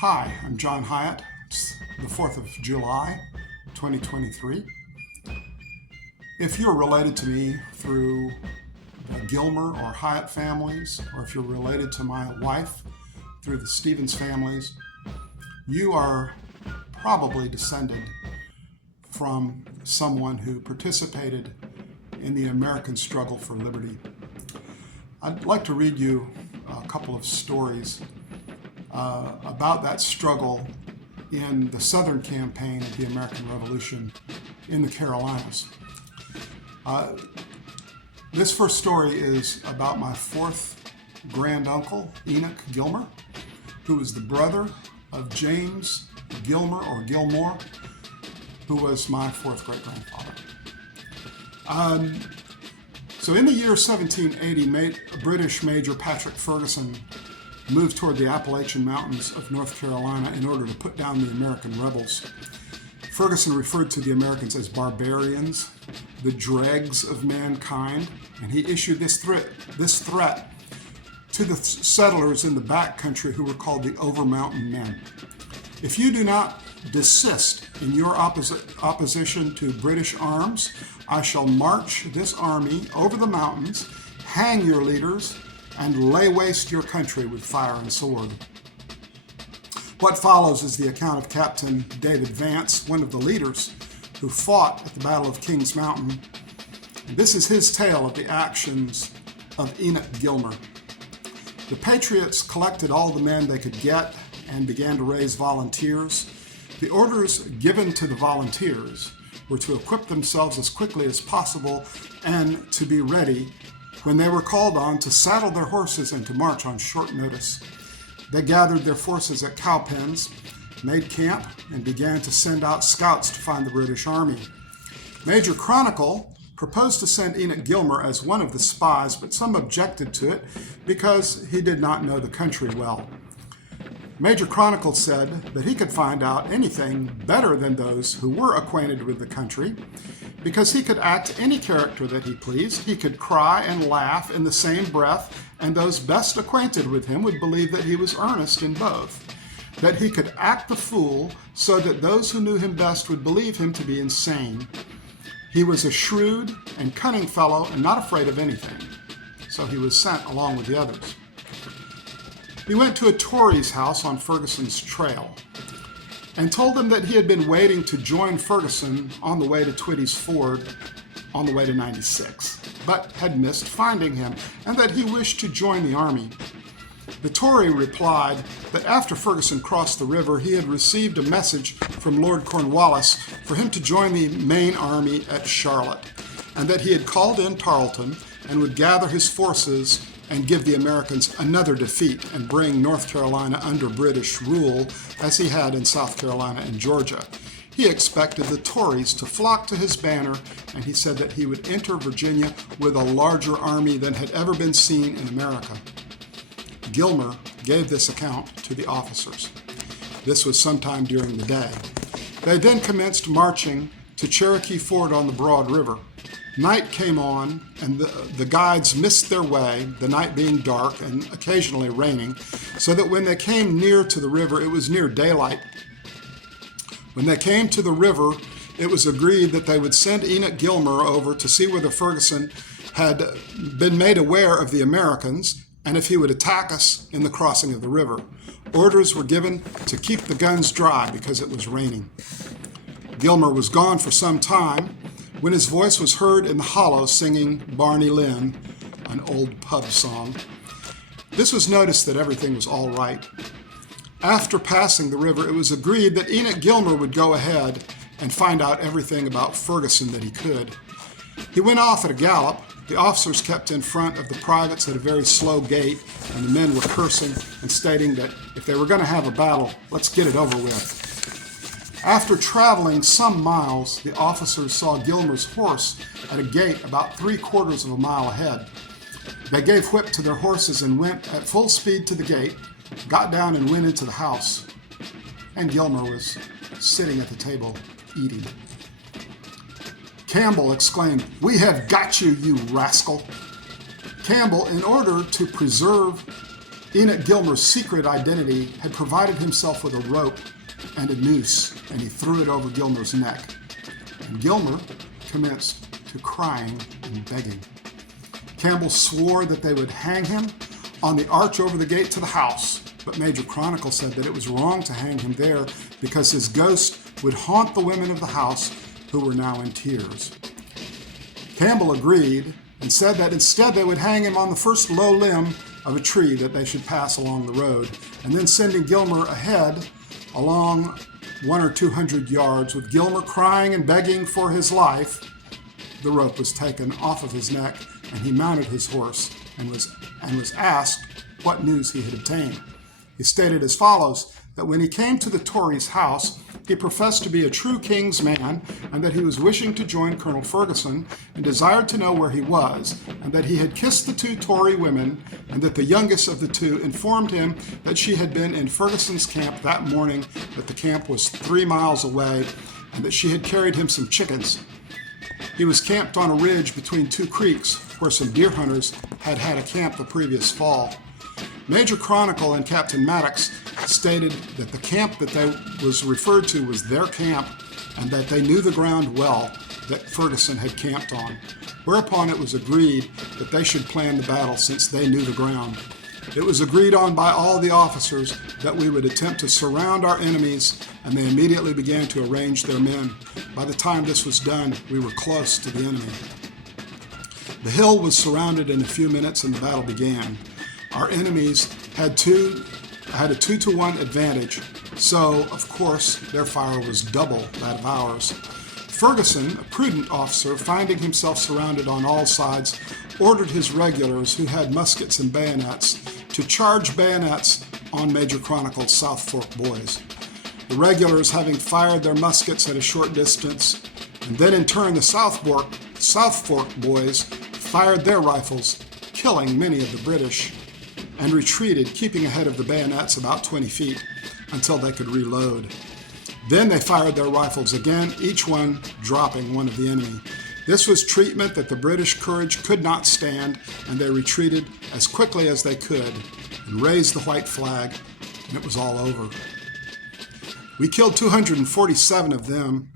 Hi, I'm John Hyatt. It's the 4th of July, 2023. If you're related to me through the Gilmer or Hyatt families, or if you're related to my wife through the Stevens families, you are probably descended from someone who participated in the American struggle for liberty. I'd like to read you a couple of stories about that struggle in the Southern campaign of the American Revolution in the Carolinas. This first story is about my fourth granduncle, Enoch Gilmer, who was the brother of James Gilmer or Gilmore, who was my fourth great-grandfather. So in the year 1780, British Major Patrick Ferguson moved toward the Appalachian Mountains of North Carolina in order to put down the American rebels. Ferguson referred to the Americans as barbarians, the dregs of mankind, and he issued this threat to the settlers in the back country who were called the Over-Mountain Men. If you do not desist in your opposition to British arms, I shall march this army over the mountains, hang your leaders, and lay waste your country with fire and sword. What follows is the account of Captain David Vance, one of the leaders who fought at the Battle of Kings Mountain. And this is his tale of the actions of Enoch Gilmer. The Patriots collected all the men they could get and began to raise volunteers. The orders given to the volunteers were to equip themselves as quickly as possible and to be ready when they were called on to saddle their horses and to march on short notice. They gathered their forces at cowpens, made camp, and began to send out scouts to find the British Army. Major Chronicle proposed to send Enoch Gilmer as one of the spies, but some objected to it because he did not know the country well. Major Chronicle said that he could find out anything better than those who were acquainted with the country, because he could act any character that he pleased. He could cry and laugh in the same breath, and those best acquainted with him would believe that he was earnest in both. That he could act the fool so that those who knew him best would believe him to be insane. He was a shrewd and cunning fellow and not afraid of anything, so he was sent along with the others. He went to a Tory's house on Ferguson's trail and told them that he had been waiting to join Ferguson on the way to Twitty's Ford on the way to 96, but had missed finding him, and that he wished to join the army. The Tory replied that after Ferguson crossed the river, he had received a message from Lord Cornwallis for him to join the main army at Charlotte, and that he had called in Tarleton and would gather his forces and give the Americans another defeat and bring North Carolina under British rule as he had in South Carolina and Georgia. He expected the Tories to flock to his banner, and he said that he would enter Virginia with a larger army than had ever been seen in America. Gilmer gave this account to the officers. This was sometime during the day. They then commenced marching to Cherokee Ford on the Broad River. Night came on, and the guides missed their way, the night being dark and occasionally raining, so that when they came near to the river, it was near daylight. When they came to the river, it was agreed that they would send Enoch Gilmer over to see whether Ferguson had been made aware of the Americans and if he would attack us in the crossing of the river. Orders were given to keep the guns dry because it was raining. Gilmer was gone for some time when his voice was heard in the hollow singing Barney Lynn, an old pub song. This was noticed that everything was all right. After passing the river, it was agreed that Enoch Gilmer would go ahead and find out everything about Ferguson that he could. He went off at a gallop. The officers kept in front of the privates at a very slow gait, and the men were cursing and stating that if they were going to have a battle, let's get it over with. After traveling some miles, the officers saw Gilmer's horse at a gate about 3/4 of a mile ahead. They gave whip to their horses and went at full speed to the gate, got down and went into the house. And Gilmer was sitting at the table eating. Campbell exclaimed, "We have got you, you rascal!" Campbell, in order to preserve Enoch Gilmer's secret identity had provided himself with a rope and a noose, and he threw it over Gilmer's neck. And Gilmer commenced to crying and begging. Campbell swore that they would hang him on the arch over the gate to the house, but Major Chronicle said that it was wrong to hang him there because his ghost would haunt the women of the house who were now in tears. Campbell agreed and said that instead they would hang him on the first low limb of a tree that they should pass along the road, and then sending Gilmer ahead along 100 or 200 yards with Gilmer crying and begging for his life. The rope was taken off of his neck, and he mounted his horse and was asked what news he had obtained. He stated as follows, that when he came to the Tory's house, he professed to be a true king's man, and that he was wishing to join Colonel Ferguson, and desired to know where he was, and that he had kissed the 2 Tory women, and that the youngest of the 2 informed him that she had been in Ferguson's camp that morning, that the camp was 3 miles away, and that she had carried him some chickens. He was camped on a ridge between 2 creeks, where some deer hunters had had a camp the previous fall. Major Chronicle and Captain Maddox stated that the camp that was referred to was their camp, and that they knew the ground well that Ferguson had camped on, whereupon it was agreed that they should plan the battle since they knew the ground. It was agreed on by all the officers that we would attempt to surround our enemies, and they immediately began to arrange their men. By the time this was done, we were close to the enemy. The hill was surrounded in a few minutes and the battle began. Our enemies had a 2-to-1 advantage, so of course their fire was double that of ours. Ferguson, a prudent officer, finding himself surrounded on all sides, ordered his regulars, who had muskets and bayonets, to charge bayonets on Major Chronicle's South Fork boys. The regulars, having fired their muskets at a short distance, and then in turn the South Fork boys fired their rifles, killing many of the British, and retreated, keeping ahead of the bayonets about 20 feet until they could reload. Then they fired their rifles again, each one dropping one of the enemy. This was treatment that the British courage could not stand, and they retreated as quickly as they could and raised the white flag, and it was all over. We killed 247 of them,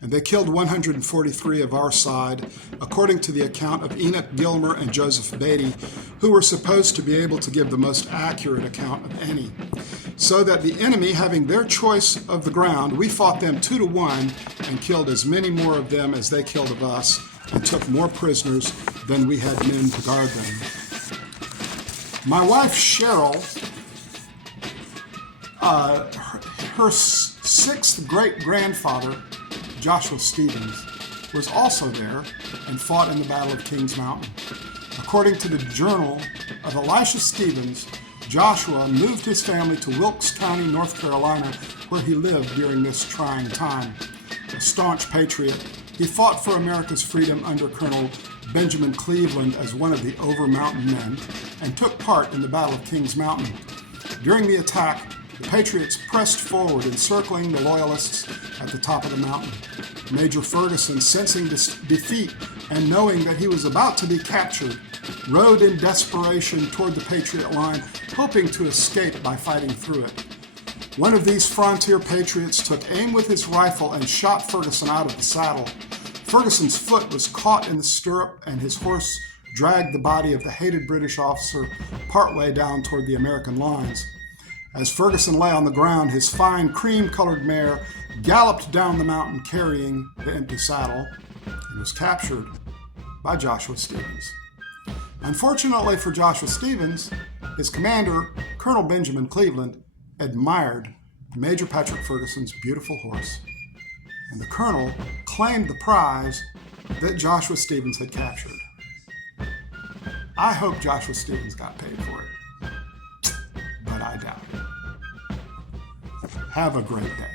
and they killed 143 of our side, according to the account of Enoch Gilmer and Joseph Beatty, who were supposed to be able to give the most accurate account of any. So that the enemy, having their choice of the ground, we fought them 2-to-1 and killed as many more of them as they killed of us, and took more prisoners than we had men to guard them. My wife Cheryl, her 6th great-grandfather, Joshua Stevens, was also there and fought in the Battle of Kings Mountain. According to the journal of Elisha Stevens, Joshua moved his family to Wilkes County, North Carolina, where he lived during this trying time. A staunch patriot, he fought for America's freedom under Colonel Benjamin Cleveland as one of the over-mountain men, and took part in the Battle of Kings Mountain. During the attack, the Patriots pressed forward, encircling the Loyalists at the top of the mountain. Major Ferguson, sensing this defeat and knowing that he was about to be captured, rode in desperation toward the Patriot line, hoping to escape by fighting through it. One of these frontier patriots took aim with his rifle and shot Ferguson out of the saddle. Ferguson's foot was caught in the stirrup, and his horse dragged the body of the hated British officer partway down toward the American lines. As Ferguson lay on the ground, his fine cream-colored mare galloped down the mountain carrying the empty saddle and was captured by Joshua Stevens. Unfortunately for Joshua Stevens, his commander, Colonel Benjamin Cleveland, admired Major Patrick Ferguson's beautiful horse, and the colonel claimed the prize that Joshua Stevens had captured. I hope Joshua Stevens got paid for it, but I doubt it. Have a great day.